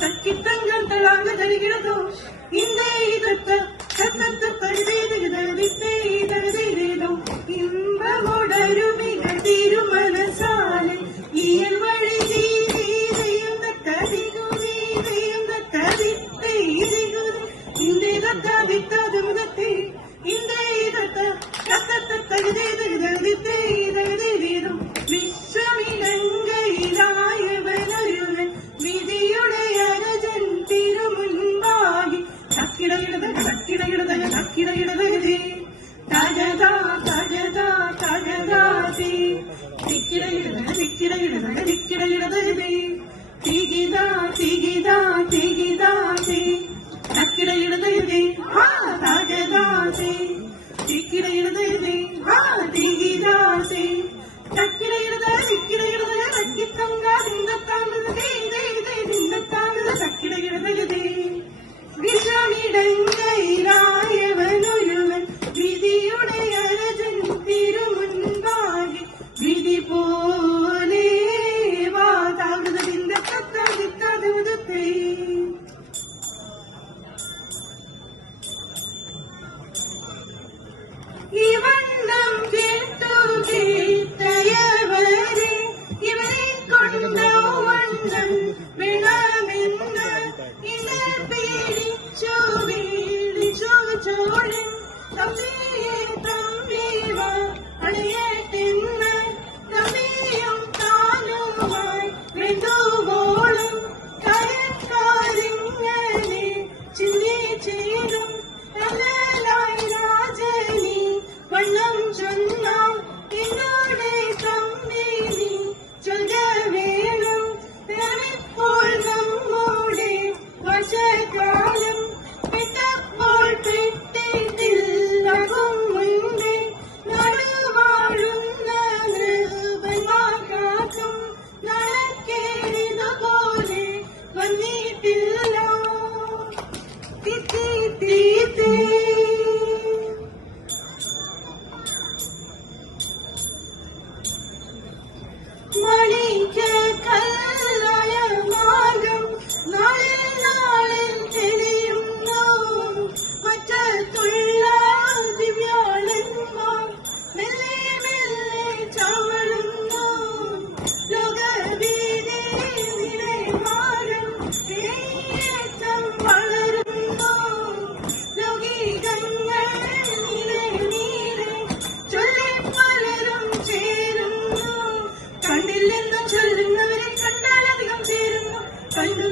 தக்கித்தங்கம் தளாக தருகிறதோ இந்த இதத்த சத்தத்து பரிவேதே தருதேதோ இன்பமோடருமிகள் திருமனசாலை இயல் வழி நீதையும் ததிகுதி ததித்தை இதிகுதி இந்த இதத்த வித்தது முகத்தை இந்த இதத்த சத்தத்து தகுதேதே தகுதேதோ വിശ്വമിലങ്കയിലായവനൊരുവൻ വിധിയുടെ അരജൻ തിരുമുൻപാകി തക്കിടയിടതേ തകതാ തകതാ തകതാതേ തിക്കിടയിടതേ തികിതാ തികിതാ തികിതാതേ തക്കിടയിടതേ തകതാതേ തിക്കിടയിടതേ തികിതാതേ വിഷമിടങ്ങയിലായവനൊരുവൻ വിധിയുടെ അരജൻ തിരുമുൻപാകി വിധി പോലെ വാതാകൃതത്തിന്റെ തത്തേ ഈ വണ്ണം കേട്ടു കേട്ടയവരെ ഇവരെ കൊണ്ട വണ്ണം വേണമെന്ന് ഇത് പേടിച്ചു ചോഴൻ തമ്മിയ അണിയട്ടെന്ന് തമ്മിയും താനുമായി മൃദുവോളം കരക്കാരിങ്ങനെ ചിന്തി ചെയ്തും തലലായി രാജനി വണ്ണം ചൊന്നാം എന്നോടെ തമ്മിനി ചൊല്ല വേണം ഇപ്പോൾ നമ്മോടെ വർഷകാലം പെട്ടപ്പോൾ പെട്ടിട്ടില്ലാകും മുൻപേ നടുവാഴുന്ന നൃപന്മാർക്കാക്കും നടക്കേറിതുപോലെ വന്നിട്ടില്ല മണിക്ക് കല്ലായ മാർഗം നാളിൽ തെളിയുന്നു മറ്റുള്ള ദിവ്യാളന്മാർ മെല്ലെ മെല്ലെ ചവളുന്നു ലോകവീതി നിലവാരം ഏറ്റം വളരുന്നു ലൗകികങ്ങൾ നീരെ ചൊല്ലി പലരും ചേരുന്നു കണ്ടില്ലെന്ന് ചൊല്ലുന്നവരെ കണ്ടാലധികം ചേരുന്നു കണ്ടു